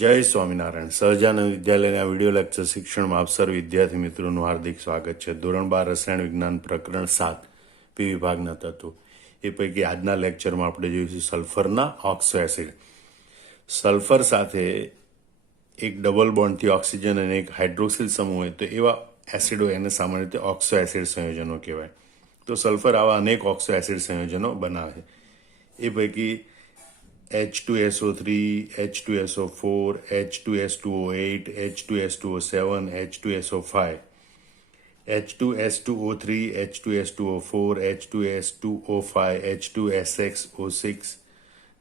જય સ્વામિનારાયણ. સહજાનંદ વિદ્યાલયના video lecture શિક્ષણમાં આપ સર્વ વિદ્યાર્થી મિત્રોનું હાર્દિક સ્વાગત છે. ધોરણ 12 રસાયણ વિજ્ઞાન પ્રકરણ 7 પી વિભાગના તત્વો. એ પૈકી આજના લેક્ચરમાં આપણે જોઈશું સલ્ફરના ઓક્સો એસિડ. સલ્ફર સાથે એક ડબલ બોન્ડથી ઓક્સિજન અને એક હાઇડ્રોક્સિલ સમૂહ હોય તો એવા એસિડો એને સામાન્ય રીતે ઓક્સો એસિડ સંયોજનો કહેવાય. તો સલ્ફર આવા અનેક ઓક્સો એસિડ સંયોજનો બનાવે છે. એ પૈકી H2SO3, H2SO4, H2S2O8, H2S2O7, H2SO5, H2S2O3, H2S2O4, H2S2O5, H2SXO6,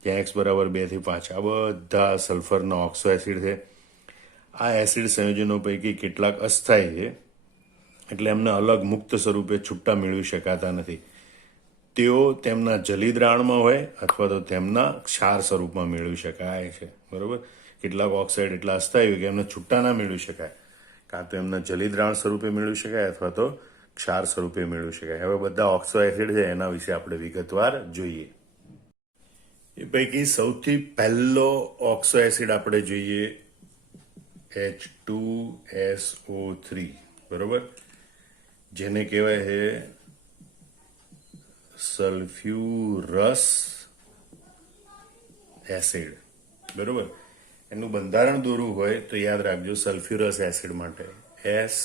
જ્યાં x બરાબર 2 થી 5 આ બધા સલ્ફરના ઓક્સો એસિડ છે. આ એસિડ સંયોજનો પૈકી કેટલાક અસ્થાયી છે, એટલે એમને અલગ મુક્ત સ્વરૂપે છૂટા મેળવી શકાતા નથી. તેઓ તેમના જલિદ્રાણમાં હોય અથવા તો તેમના ક્ષાર સ્વરૂપમાં મેળવી શકાય છે. બરોબર, કેટલાક ઓક્સાઇડ એટલા અસ્થાયી હોય કે એમને છૂટા ના મેળવી શકાય, કાં તો એમના જલિદ્રાણ સ્વરૂપે મેળવી શકાય અથવા તો ક્ષાર સ્વરૂપે મેળવી શકાય. હવે બધા ઓક્સો એસિડ છે એના વિશે આપણે વિગતવાર જોઈએ. એ પૈકી સૌથી પહેલો ઓક્સો એસિડ આપણે જોઈએ H2SO3. બરોબર, જેને કહેવાય છે સલ્ફ્યુરસ એસિડ. બરોબર, એનું બંધારણ દોરવું હોય તો યાદ રાખજો સલ્ફ્યુરસ એસિડ માટે એસ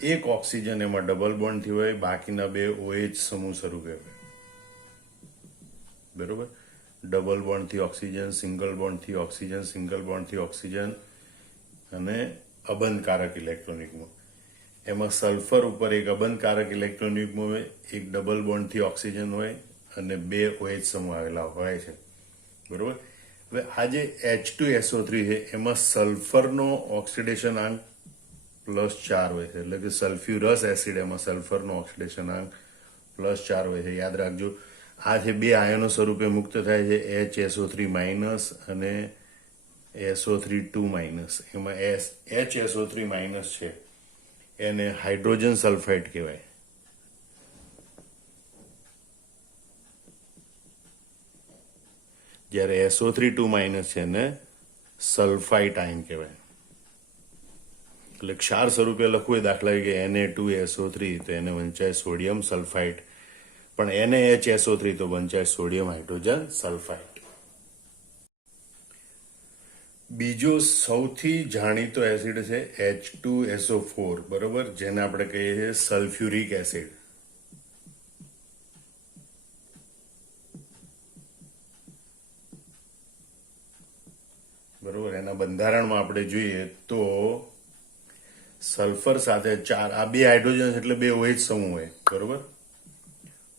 એક ઓક્સિજન એમાં ડબલ બોન્ડથી હોય, બાકીના બે OH સમૂહ સ્વરૂપે હોય. બરોબર, ડબલ બોન્ડથી ઓક્સિજન, સિંગલ બોન્ડથી ઓક્સિજન, સિંગલ બોન્ડથી ઓક્સિજન અને અબંધકારક ઇલેક્ટ્રોનિકમાં. એમાં સલ્ફર ઉપર એક અબંધકારક ઇલેક્ટ્રોનિક હોય, એક ડબલ બોન્ડથી ઓક્સિજન હોય અને બે OH સમૂહ આવેલા હોય છે. બરોબર, હવે આ જે H2SO3 છે એમાં સલ્ફરનો ઓક્સિડેશન આંક +4 હોય છે, એટલે કે સલ્ફ્યુરસ એસિડ એમાં સલ્ફરનો ઓક્સિડેશન આંક +4 હોય છે. યાદ રાખજો, આ જે બે આયનો સ્વરૂપે મુક્ત થાય છે HSO3- અને SO3 2-. એમાં HSO3- છે એને હાઇડ્રોજન સલ્ફાઇડ કહેવાય, જ્યારે SO3 2- છે એને સલ્ફાઇટ આયન કહેવાય. એટલે ક્ષાર સ્વરૂપે લખવું હોય, દાખલા તરીકે Na2SO3 તો એને વંચાય સોડિયમ સલ્ફાઇટ, પણ NaHSO3 તો વંચાય સોડિયમ હાઇડ્રોજન સલ્ફાઇટ. બીજો સૌથી જાણીતો એસિડ છે H2SO4. બરોબર, જેને આપણે કહીએ છીએ સલ્ફ્યુરિક એસિડ. બરોબર, એના બંધારણમાં આપણે જોઈએ તો સલ્ફર સાથે આ બે હાઇડ્રોજન એટલે બે OH સમૂહ હોય. બરોબર,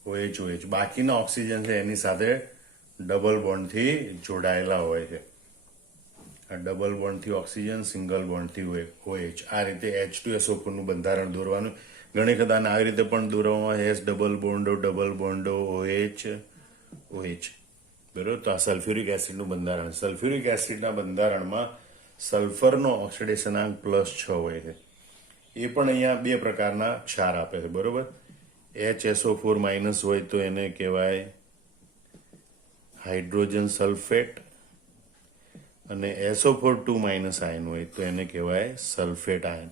OH બાકીના ઓક્સિજન છે એની સાથે ડબલ બોન્ડથી જોડાયેલા હોય છે. ડબલ બોન્ડથી ઓક્સિજન, સિંગલ બોન્ડથી OH. આ રીતે H2SO4 નું બંધારણ દોરવાનું. ઘણી વખત આને આવી રીતે પણ દોરવામાં S ડબલ બોન્ડો OH. બરોબર, તો આ સલ્ફ્યુરિક એસિડનું બંધારણ. સલ્ફ્યુરિક એસિડના બંધારણમાં સલ્ફરનો ઓક્સિડેશનાંક +6 હોય છે. એ પણ અહીંયા બે પ્રકારના ક્ષાર આપે છે. બરોબર, HSO4- હોય તો એને કહેવાય હાઇડ્રોજન સલ્ફેટ, અને SO4 2- આયન હોય તો એને કહેવાય સલ્ફેટ આયન.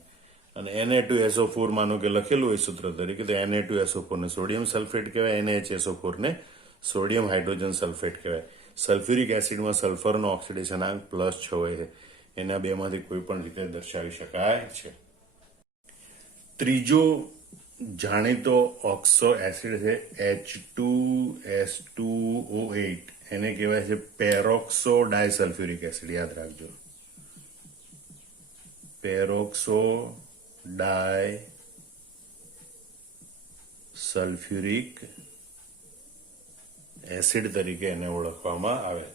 અને Na2SO4 માનો કે લખેલું હોય સૂત્ર તરીકે તો Na2SO4 ને સોડિયમ સલ્ફેટ કહેવાય, NaHSO4 ને સોડિયમ હાઇડ્રોજન સલ્ફેટ કહેવાય. સલ્ફ્યુરિક એસિડમાં સલ્ફરનો ઓક્સિડેશનાંક +6 હોય છે. એના બેમાંથી કોઈ પણ રીતે દર્શાવી શકાય છે. ત્રીજો જાણીતો ઓક્સો એસિડ છે H2S2O8. એને કહેવાય છે પેરોક્સો ડાયસલ્ફ્યુરિક એસિડ. યાદ રાખજો, પેરોક્સો ડાયસલ્ફ્યુરિક એસિડ તરીકે એને ઓળખવામાં આવે.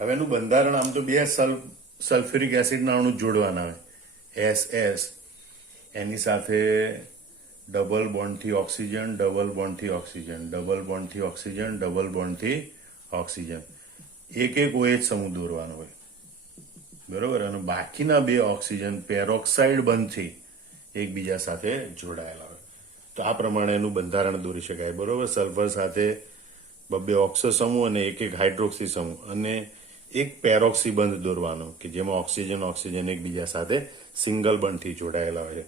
હવે એનું બંધારણ આમ તો બે સલ્ફ્યુરિક એસિડના અણુ જોડવાના આવે, SS. એની સાથે ડબલ બોન્ડથી ઓક્સિજન, ડબલ બોન્ડથી ઓક્સિજન, ડબલ બોન્ડથી ઓક્સિજન, ડબલ બોન્ડથી ઓક્સિજન, એક OH સમૂહ દોરવાનો હોય. બરોબર, અને બાકીના બે ઓક્સિજન પેરોક્સાઇડ બંધથી એકબીજા સાથે જોડાયેલા હોય. તો આ પ્રમાણે એનું બંધારણ દોરી શકાય. બરોબર, સલ્ફર સાથે બબ્બે ઓક્સો સમૂહ અને એક હાઇડ્રોક્સી સમૂહ, અને એક પેરોક્સી બંધ દોરવાનો કે જેમાં ઓક્સિજન એકબીજા સાથે સિંગલ બંધથી જોડાયેલા હોય છે.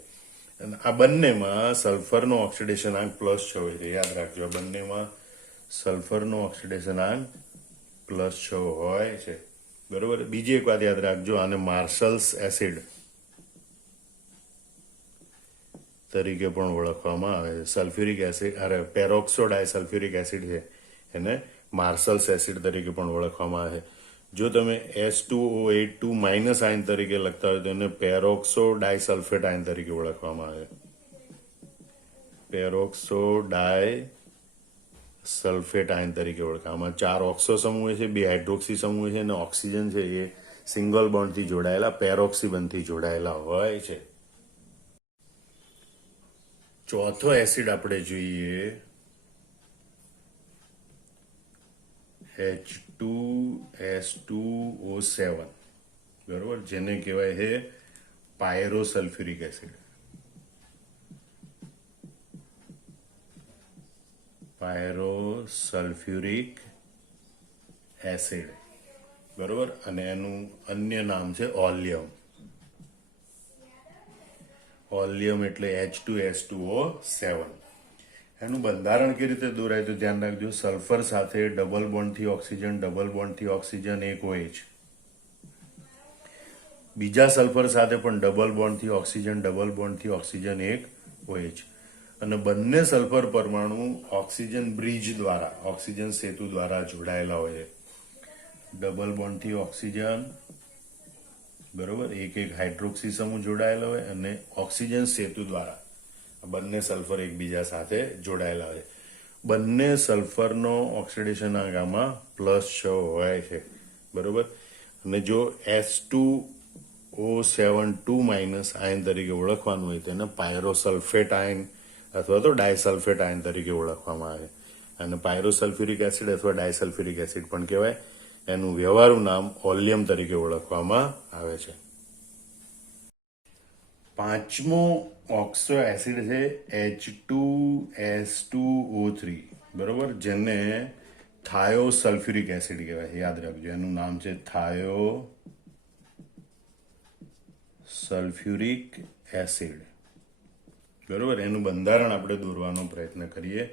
અને આ બંનેમાં સલ્ફરનો ઓક્સિડેશનાંક +6 હોય છે. યાદ રાખજો, આ બંનેમાં સલ્ફરનો ઓક્સિડેશનાંક +6 હોય છે. બરોબર. બીજી એક વાત યાદ રાખજો, આને માર્શલ્સ એસિડ તરીકે પણ ઓળખવામાં આવે છે. સલ્ફ્યુરિક એસિડ પેરોક્સો ડાયસલ્ફ્યુરિક એસિડ છે એને માર્શલ્સ એસિડ તરીકે પણ ઓળખવામાં આવે છે. જો તમે S2O8 આયન તરીકે લખતા હોય તો એને પેરોક્સો ડાયસલ્ફેટ આયન તરીકે ઓળખવામાં આવે. પેરોક્સો ડાયસલ્ફેટ આયન તરીકે ઓળખવામાં. 4 ઓક્સો સમૂહ હોય છે, 2 હાઇડ્રોક્સી સમૂહ છે, અને ઓક્સિજન છે એ સિંગલ બોન્ડથી જોડાયેલા પેરોક્સી બંધથી જોડાયેલા હોય છે. ચોથો એસિડ આપણે જોઈએ H2S2O7, બરોબર, જેને કહેવાય છે પાયરોસલ્ફ્યુરિક એસિડ. પાયરોસલ્ફ્યુરિક એસિડ, બરોબર. અને એનું અન્ય નામ છે ઓલિયમ. ઓલિયમ એટલે H2S2O7. એનું બંધારણ કેવી રીતે દોરાય તો ધ્યાન રાખજો. સલ્ફર સાથે ડબલ બોન્ડથી ઓક્સિજન એક OH. બીજા સલ્ફર સાથે પણ ડબલ બોન્ડથી ઓક્સિજન એક OH. અને બંને સલ્ફર પરમાણુ ઓક્સિજન બ્રિજ દ્વારા, ઓક્સિજન સેતુ દ્વારા જોડાયેલા હોય છે. ડબલ બોન્ડથી ઓક્સિજન, બરોબર, એક હાઇડ્રોક્સી સમૂહ જોડાયેલો હોય અને ઓક્સિજન સેતુ દ્વારા બંને સલ્ફર એકબીજા સાથે જોડાયેલા હોય. બંને સલ્ફરનો ઓક્સિડેશનાંક આમાં +6 હોય છે, બરોબર. અને જો S2O7 આયન તરીકે ઓળખવાનું હોય તેને પાયરોસલ્ફેટ આયન અથવા તો ડાયસલ્ફેટ આયન તરીકે ઓળખવામાં આવે. અને પાયરોસલ્ફ્યુરિક એસિડ અથવા ડાયસલ્ફ્યુરિક એસિડ પણ કહેવાય. એનું વ્યવહારુ નામ ઓલિયમ તરીકે ઓળખવામાં આવે છે. પાંચમો ઓક્સો એસિડ છે H2S2O3, બરોબર, જેને થાયોસલ્ફ્યુરિક એસિડ કહેવાય છે. યાદ રાખજો, એનું નામ છે થાયોસલ્ફ્યુરિક એસિડ, બરોબર. એનું બંધારણ આપણે દોરવાનો પ્રયત્ન કરીએ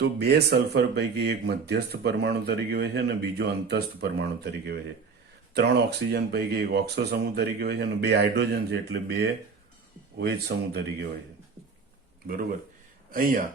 તો 2 સલ્ફર પૈકી એક મધ્યસ્થ પરમાણુ તરીકે હોય છે અને બીજો અંતસ્થ પરમાણુ તરીકે હોય છે. 3 ઓક્સિજન પૈકી એક ઓક્સો સમૂહ તરીકે હોય છે અને 2 હાઇડ્રોજન છે એટલે 2 OH સમૂહ તરીકે હોય છે, બરોબર. અહીંયા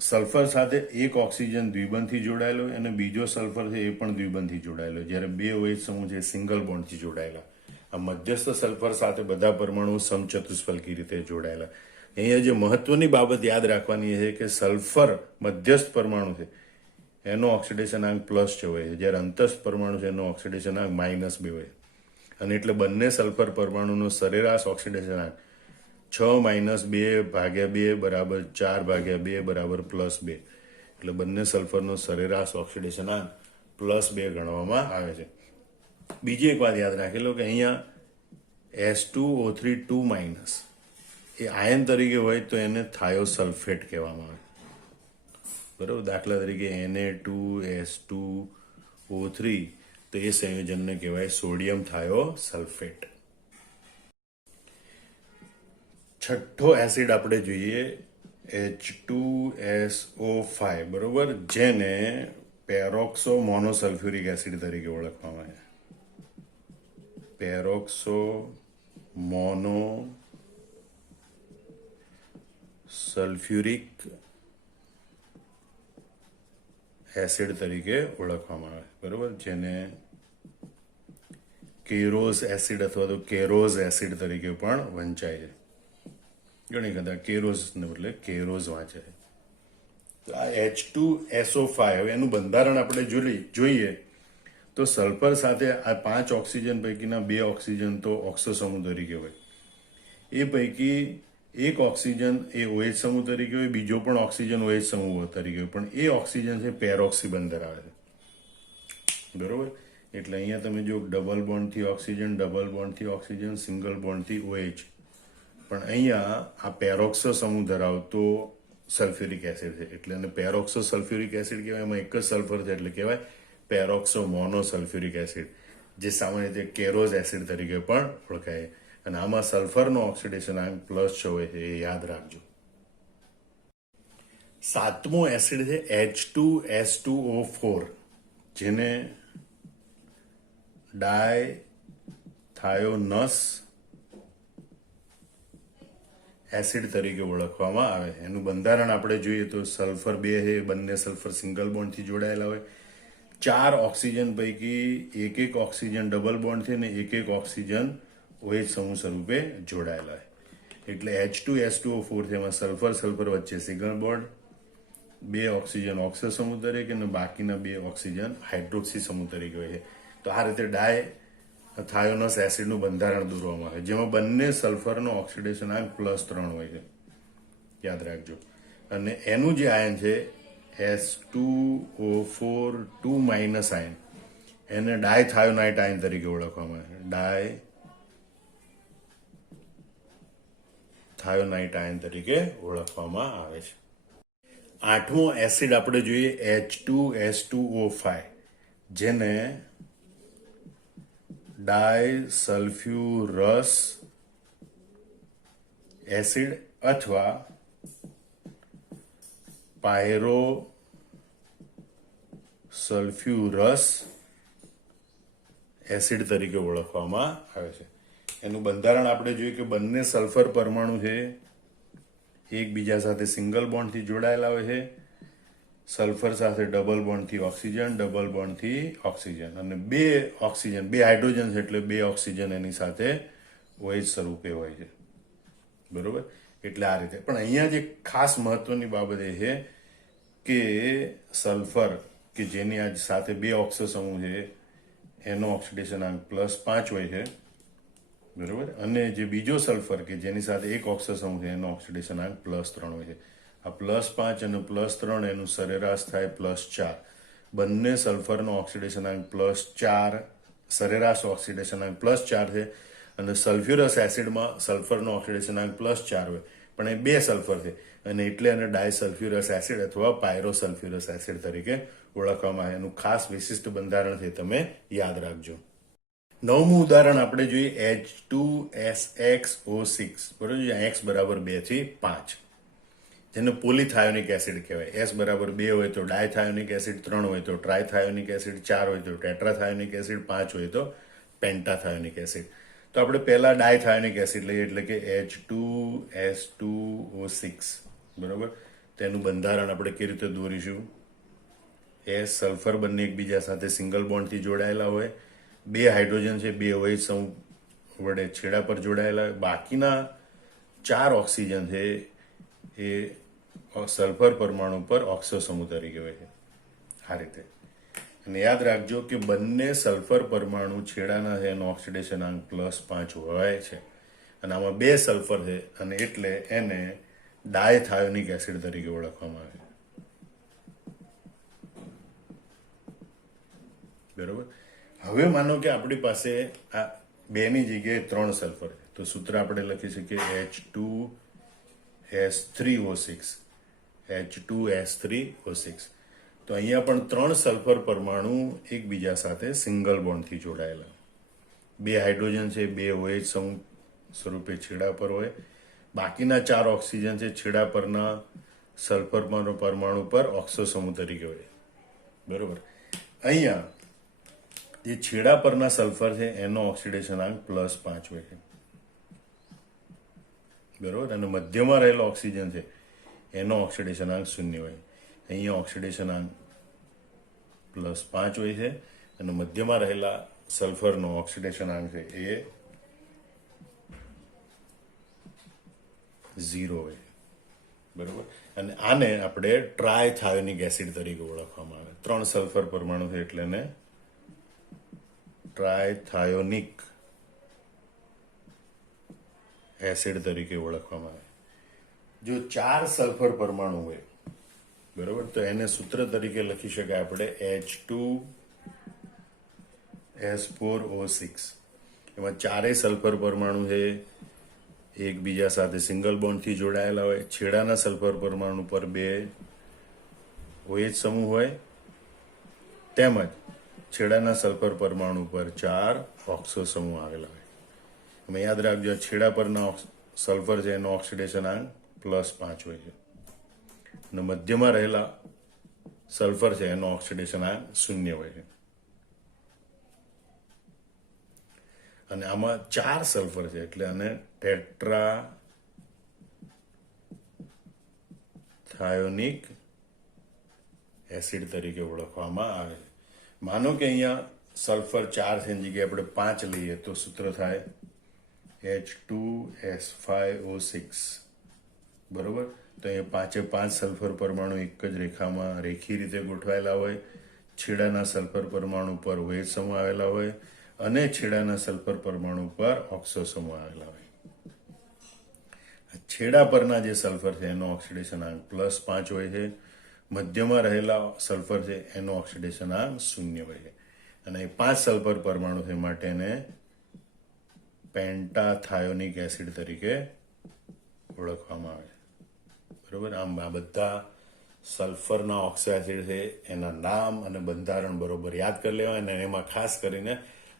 સલ્ફર સાથે એક ઓક્સિજન દ્વિબંધથી જોડાયેલો હોય અને બીજો સલ્ફર છે એ પણ દ્વિબંધથી જોડાયેલો હોય, જ્યારે 2 OH સમૂહ છે સિંગલ બોન્ડથી જોડાયેલા. આ મધ્યસ્થ સલ્ફર સાથે બધા પરમાણુ સમચતુષ્ફલકી રીતે જોડાયેલા. અહીંયા જે મહત્વની બાબત યાદ રાખવાની છે કે સલ્ફર મધ્યસ્થ પરમાણુ છે એનો ઓક્સિડેશનાંક +6 હોય છે, જ્યારે અંતસ્થ પરમાણુ છે એનો ઓક્સિડેશનાંક -2 હોય. અને એટલે બંને સલ્ફર પરમાણુનો સરેરાશ ઓક્સિડેશનાંક 6-2/2 = 4/2 = +2. એટલે બંને સલ્ફરનો સરેરાશ ઓક્સિડેશનાંક +2 ગણવામાં આવે છે. બીજી એક વાત યાદ રાખેલો કે અહીંયા S2O3 એ આયન તરીકે હોય તો એને થાયોસલ્ફેટ કહેવામાં આવે, બરોબર. દાખલા તરીકે Na2S2O3 તો એ સંયોજનને કહેવાય સોડિયમ થાયોસલ્ફેટ. છઠ્ઠો એસિડ આપણે જોઈએ H2SO5, બરોબર, જેને પેરોક્સો મોનોસલ્ફ્યુરિક એસિડ તરીકે ઓળખવામાં આવે. પેરોક્સો મોનોસલ્ફ્યુરિક એસિડ તરીકે ઓળખવામાં આવે, બરોબર, જેને કેરોઝ એસિડ અથવા તો કેરોઝ એસિડ તરીકે પણ વંચાય છે. ઘણી કદાચ કેરોઝને બદલે કેરોઝ વાંચે છે. આ H2SO5 એનું બંધારણ આપણે જોઈએ તો સલ્ફર સાથે આ 5 ઓક્સિજન પૈકીના 2 ઓક્સિજન તો ઓક્સો સમૂહ તરીકે હોય. એ પૈકી એક ઓક્સિજન એ OH સમૂહ તરીકે હોય, બીજો પણ ઓક્સિજન OH સમૂહ તરીકે હોય, પણ એ ઓક્સિજન છે પેરોક્સી બંધ ધરાવે છે, બરોબર. એટલે અહીંયા તમે જો ડબલ બોન્ડથી ઓક્સિજન, સિંગલ બોન્ડથી OH, પણ અહીંયા આ પેરોક્સો સમૂહ ધરાવતો સલ્ફ્યુરિક એસિડ છે એટલે એને પેરોક્સો સલ્ફ્યુરિક એસિડ કહેવાય. એમાં એક જ સલ્ફર છે એટલે કહેવાય પેરોક્સો મોનોસલ્ફ્યુરિક એસિડ, જે સામાન્ય રીતે કેરોઝ એસિડ તરીકે પણ ઓળખાય. અને આમાં સલ્ફરનો ઓક્સિડેશનાંક +6 હોય છે, એ યાદ રાખજો. સાતમો એસિડ છે H2S2O4, જેને ડાયથાયોનસ એસિડ તરીકે ઓળખવામાં આવે. એનું બંધારણ આપણે જોઈએ તો સલ્ફર 2 છે, બંને સલ્ફર સિંગલ બોન્ડથી જોડાયેલા હોય. 4 ઓક્સિજન પૈકી એક ઓક્સિજન ડબલ બોન્ડથી અને એક ઓક્સિજન OH સમૂહ સ્વરૂપે જોડાયેલા હોય. એટલે H2S2O4 તેમાં સલ્ફર સલ્ફર વચ્ચે સિંગલ બોન્ડ, 2 ઓક્સિજન ઓક્સો સમૂહ તરીકે અને બાકીના 2 ઓક્સિજન હાઇડ્રોક્સી સમૂહ તરીકે હોય છે. તો આ રીતે ડાયથાયોનસ એસિડનું બંધારણ દોરવામાં આવે, જેમાં બંને સલ્ફરનો ઓક્સિડેશનાંક +3 હોય છે, યાદ રાખજો. અને એનું જે આયન છે S2O4 2- આયન, એને ડાયથાયોનાઇટ આયન તરીકે ઓળખવામાં આવે છે. ડાયથાયોનાઇટ આયન તરીકે ઓળખવામાં આવે છે. આઠમો એસિડ આપણે જોઈએ H2S2O5, જેને ડાયસલ્ફ્યુરસ એસિડ અથવા પાયરોસલ્ફ્યુરસ એસિડ તરીકે ઓળખવામાં આવે છે. એનું બંધારણ આપણે જોઈએ કે બંને સલ્ફર પરમાણુ છે એકબીજા સાથે સિંગલ બોન્ડથી જોડાયેલા હોય છે. સલ્ફર સાથે ડબલ બોન્ડથી ઓક્સિજન, ડબલ બોન્ડથી ઓક્સિજન, અને 2 ઓક્સિજન, 2 હાઇડ્રોજન છે એટલે 2 ઓક્સિજન એની સાથે OH સ્વરૂપે હોય છે. બરોબર? એટલે આ રીતે. પણ અહીંયા જે ખાસ મહત્વની બાબત એ છે કે સલ્ફર કે જેની આ સાથે 2 ઓક્સો સમૂહ છે એનો ઓક્સિડેશનાંક +5 હોય છે. બરોબર? અને જે બીજો સલ્ફર કે જેની સાથે 1 ઓક્સો સમૂહ છે એનો ઓક્સિડેશનાંક +3 હોય છે. આ +5 અને +3 એનું સરેરાશ થાય +4. બંને સલ્ફરનો ઓક્સિડેશનાંક +4, સરેરાશ ઓક્સિડેશનાંક +4 છે. અને સલ્ફ્યુરસ એસિડમાં સલ્ફરનો ઓક્સિડેશનાંક +4 હોય, પણ એ 2 સલ્ફર છે અને એટલે એને ડાયસલ્ફ્યુરસ એસિડ અથવા પાયરોસલ્ફ્યુરસ એસિડ તરીકે ઓળખવામાં આવે. એનું ખાસ વિશિષ્ટ બંધારણ છે, તમે યાદ રાખજો. 9મું ઉદાહરણ આપણે જોઈએ H2SXO6, બરોબર? જ્યાં X બરાબર 2 થી 5, જેને પોલીથાયોનિક એસિડ કહેવાય. S બરાબર 2 હોય તો ડાયથાયોનિક એસિડ, 3 હોય તો ટ્રાયથાયોનિક એસિડ, 4 હોય તો ટેટ્રાથાયોનિક એસિડ, 5 હોય તો પેન્ટાથાયોનિક એસિડ. તો આપણે પહેલા ડાયથાયોનિક એસિડ લઈએ, એટલે કે H2S2O6, બરોબર? તેનું બંધારણ આપણે કેવી રીતે દોરીશું? S સલ્ફર બંને એકબીજા સાથે સિંગલ બોન્ડથી જોડાયેલા હોય, 2 હાઇડ્રોજન છે 2 OH સમૂહ વડે છેડા પર જોડાયેલા હોય, બાકીના 4 ઓક્સિજન છે એ સલ્ફર પરમાણુ પર ઓક્સો સમૂહ તરીકે હોય છે. આ રીતે. અને યાદ રાખજો કે બંને સલ્ફર પરમાણુ છેડાના છે એનો ઓક્સિડેશનાંક +5 હોય છે. અને આમાં 2 સલ્ફર છે અને એટલે એને ડાયથાયોનિક એસિડ તરીકે ઓળખવામાં આવે છે. બરોબર? હવે માનો કે આપણી પાસે આ 2ની જગ્યાએ 3 સલ્ફર છે, તો સૂત્ર આપણે લખી શકીએ H2S3O6. તો અહીંયા પણ 3 સલ્ફર પરમાણુ એકબીજા સાથે સિંગલ બોન્ડથી જોડાયેલા, 2 હાઇડ્રોજન છે 2 OH સમૂહ સ્વરૂપે છેડા પર હોય, બાકીના 4 ઓક્સિજન છે છેડા પરના સલ્ફર પરમાણુ પર ઓક્સો સમૂહ તરીકે હોય. બરોબર? અહીંયા જે છેડા પરના સલ્ફર છે એનો ઓક્સિડેશનાંક +5 હોય છે. બરોબર? અને મધ્યમાં રહેલો ઓક્સિજન છે એનો ઓક્સિડેશનાંક 0 હોય. અહીંયા ઓક્સિડેશનાંક +5 હોય છે અને મધ્યમાં રહેલા સલ્ફરનો ઓક્સિડેશનાંક છે એ 0 હોય. બરોબર? અને આને આપણે ટ્રાયથાયોનિક એસિડ તરીકે ઓળખવામાં આવે. 3 સલ્ફર પરમાણુ છે એટલે એને ટ્રાયથાયોનિક એસિડ તરીકે ઓળખવામાં આવે. જો 4 સલ્ફર પરમાણુ હોય, બરોબર, તો એને સૂત્ર તરીકે લખી શકાય આપણે H2S4O6. એમાં 4 સલ્ફર પરમાણુ છે એકબીજા સાથે સિંગલ બોન્ડથી જોડાયેલા હોય, છેડાના સલ્ફર પરમાણુ પર 2 OH સમૂહ હોય તેમજ છેડાના સલ્ફર પરમાણુ પર 4 ઓક્સો સમૂહ આવેલા હોય. તમે યાદ રાખજો, છેડા પરના સલ્ફર છે એનો ઓક્સિડેશન આંક +5 હોય છે અને મધ્યમાં રહેલા સલ્ફર છે એનો ઓક્સિડેશન આંક 0 હોય છે. અને આમાં 4 સલ્ફર છે એટલે આને ટેટ્રા થાયોનિક એસિડ તરીકે ઓળખવામાં આવે છે. માનો કે અહીંયા સલ્ફર 4 છે એની જગ્યાએ આપણે 5 લઈએ તો સૂત્ર થાય H2S5O6. બરોબર? તો અહીંયા 5 સલ્ફર પરમાણુ એક જ રેખામાં રેખી રીતે ગોઠવાયેલા હોય, છેડાના સલ્ફર પરમાણુ પર OH સમૂહ આવેલા હોય અને છેડાના સલ્ફર પરમાણુ પર ઓક્સો સમૂહ આવેલા હોય. છેડા પરના જે સલ્ફર છે એનો ઓક્સિડેશન આંક +5 હોય છે, મધ્યમાં રહેલા સલ્ફર છે એનો ઓક્સિડેશન આંક 0 હોય છે અને 5 સલ્ફર પરમાણુ છે માટે એને પેન્ટાથાયોનિક એસિડ તરીકે ઓળખવામાં આવે છે. બરોબર? આમ આ બધા સલ્ફરના ઓક્સો એસિડ છે એના નામ અને બંધારણ બરોબર યાદ કરી લેવા અને એમાં ખાસ કરીને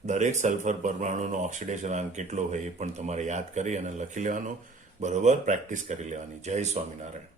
દરેક સલ્ફર પરમાણુનો ઓક્સિડેશન આંક કેટલો હોય એ પણ તમારે યાદ કરી અને લખી લેવાનું, બરોબર પ્રેક્ટિસ કરી લેવાની. જય સ્વામિનારાયણ.